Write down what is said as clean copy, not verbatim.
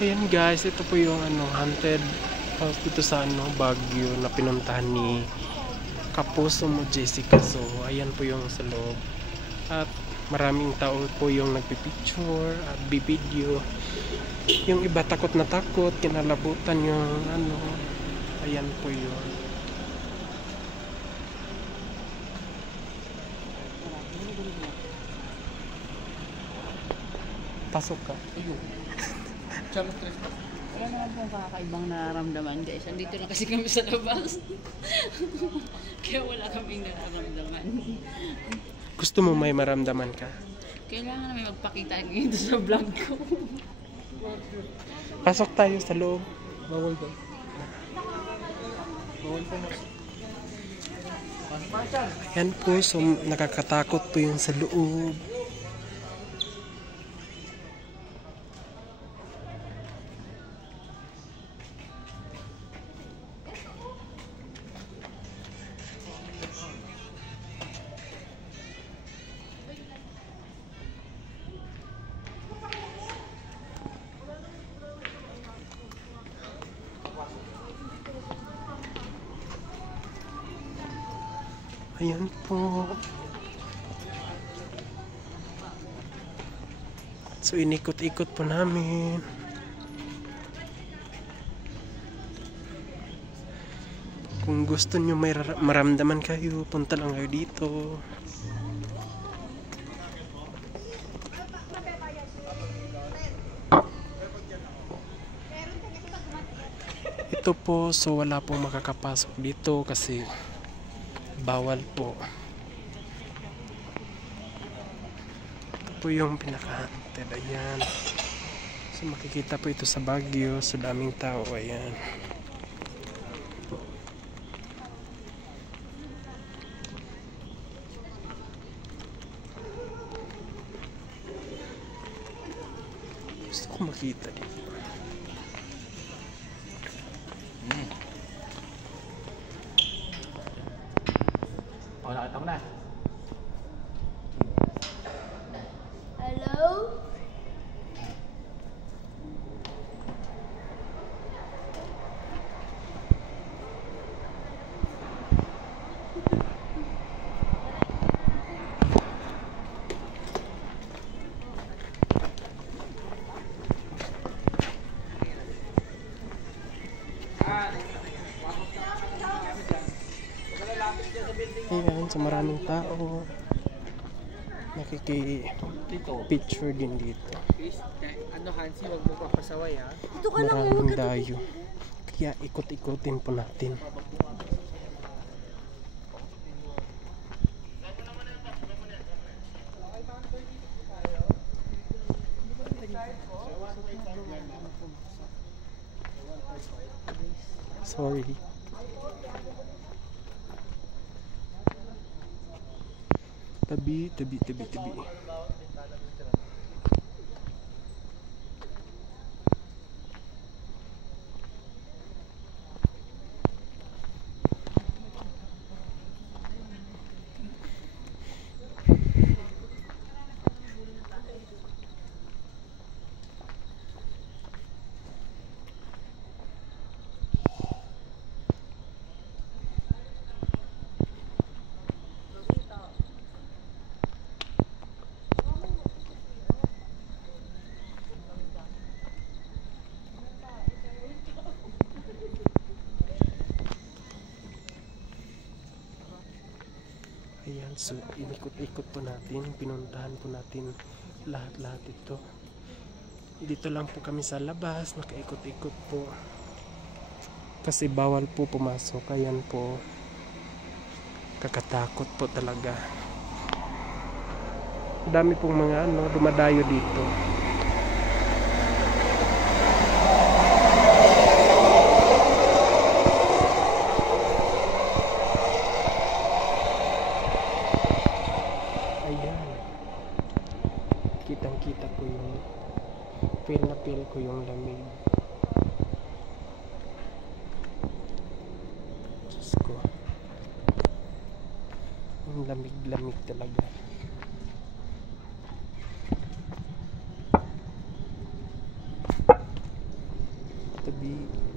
Ayan guys, ito po yung haunted house dito sa Baguio na pinuntahan ni kapuso mo Jessica. So ayan po yung sa loob at maraming tao po yung nagpipicture at bibideo. Yung iba takot na takot, kinalabutan yung ayan po yun. Pasok ka. Wala naman pong kakaibang nararamdaman guys. Andito na kasi kami sa labas. Kaya wala kaming nararamdaman. Gusto mo may maramdaman ka? Kailangan namin magpakita ngayon sa vlog ko. Pasok tayo sa loob. Bawal ba? Bawal po mas. Yan po, so nakakatakot po yung sa loob. Ayan po. So inikot-ikot po namin. Kung gusto nyo may maramdaman kayo, punta lang kayo dito. Ito po, so wala po makakapasok dito kasi bawal po. Ito po yung pinaka-haunted. Ayan. So makikita po ito sa Baguio. So daming tao. Ayan. Gusto ko makita dito. Nakita ko na. Hello? Ayan, so maraming tao. Nakiki-picture din dito. Hansi, wag mo papasaway ha. Dito ka lang, Maraming dayo. Kaya ikot-ikotin po natin. Sorry. Tabi. Ayan, so inikot-ikot po natin, pinuntahan po natin lahat-lahat ito. Dito lang po kami sa labas, nakaikot-ikot po. Kasi bawal po pumasok, ayan po. Kakatakot po talaga. Dami pong mga dumadayo dito. Kitang-kita ko yung feel na feel ko yung lamig. Diyos ko. Yung lamig-lamig talaga. tabi.